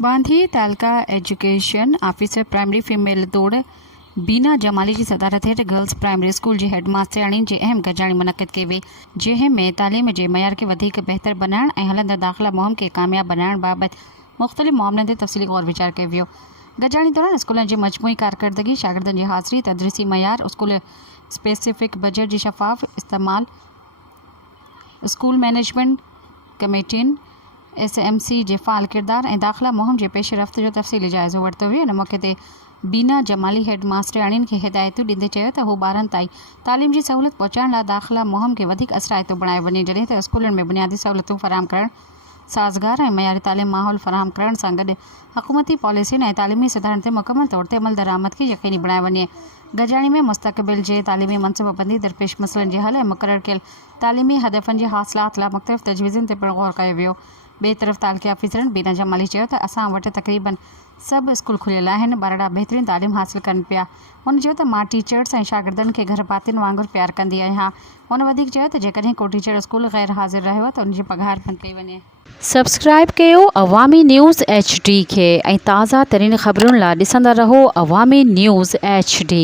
बांधी तालका education officer primary female दौड़ बीना जमाली की सदारत हेठ गर्ल्स प्राइमरी स्कूल जी हेड मास्टराणी जी अहम गजाणी मुनक़िद कई वई, जंहिं तालीम के मयार के वधीक बेहतर बनाइण ऐं हलंदड़ दाख़िला मुहिम के कामयाब बनाइण बाबत मुख़्तलिफ़ मामलनि ते तफ़सीली गौर विचार कयो वियो। गजाणी दौरान स्कूलनि जी मजमूई कारकर्दगी, शागिर्दनि जी हाज़िरी, तदरीसी मयार, स्कूल स्पेसिफिक बजट जी शफ़ाफ़ इस्तेमाल, स्कूल मैनेजमेंट कमेटियुनि SMC जे फ़ाल किरदार ऐं दाख़िला मुहिम जे पेशरफ़्त जो तफ़सीली जाइज़ो वरितो वियो। इन मौक़े ते बीना जमाली हेड मास्टराणियुनि खे हिदायतूं ॾींदे चयो त हू ॿारनि ताईं तालीम जी सहूलियत पहुचाइण लाइ दाख़िला मुहिम खे वधीक असराइतो बणाए वञे, जॾहिं त स्कूलनि में बुनियादी सहूलियतूं फ़राहम करणु, साज़गार ऐं मयारी तालीम माहौल फ़राहम करण सां गॾु हुकूमती पॉलिसियुनि ऐं तालीमी सुधारनि ते मुकमल तौर ते अमल दरामद खे यक़ीनी बणाए वञे। गजाणी में मुस्तक़बिल जे तालीमी मनसूबाबंदी, दरपेश मसइलनि जे हल ऐं मुक़ररु कयल तालीमी हदफ़नि जे हासिलात लाइ मुख़्तलिफ़ तजवीज़ुनि ते पिणु गौर कयो वियो। ॿिए तरफ़ तालके ऑफिसरनि बीना जमाली चयो त असां वटि तक़रीबन सभु स्कूल खुलियल आहिनि, ॿार बहितरीन तालीम हासिल कनि पिया। हुन चयो त मां टीचर्स ऐं शागिर्दनि खे घर भातियुनि वांगुरु प्यार कंदी आहियां। हुन वधीक चयो त जेकॾहिं को टीचर स्कूल गैर हाज़िर रहियो आहे त उनजी पघार बंदि कई वञे। सब्सक्राइब कयो अवामी न्यूज़ HD खे ऐं ताज़ा तरीन ख़बरुनि लाइ ॾिसंदा रहो अवामी न्यूज़ HD।